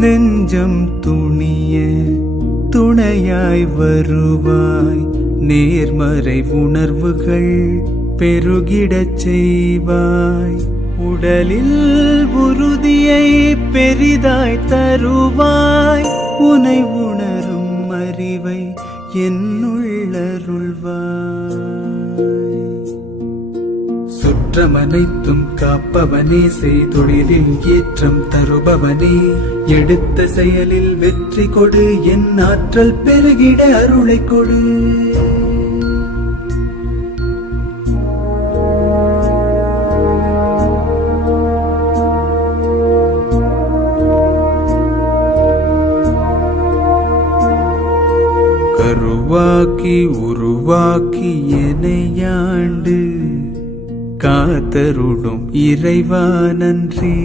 நெஞ்சம் துணிய துணையாய் வருவாய், நேர்மறை உணர்வுகள் பெருகிடச் செய்வாய், உடலில் உறுதியை பெரிதாய் தருவாய், உனை உணரும் அறிவை என்னுள்ளருள்வாய். சுற்றமனைத்தும் காப்பவனே, செய்தொழிலில் ஏற்றம் தருபவனே, எடுத்த செயலில் வெற்றி கொடு, என் ஆற்றல் பெருகிட அருளை கொடு. கருவாக்கி உருவாக்கி எனையாண்டு காத்தருடும் இறைவா நன்றி.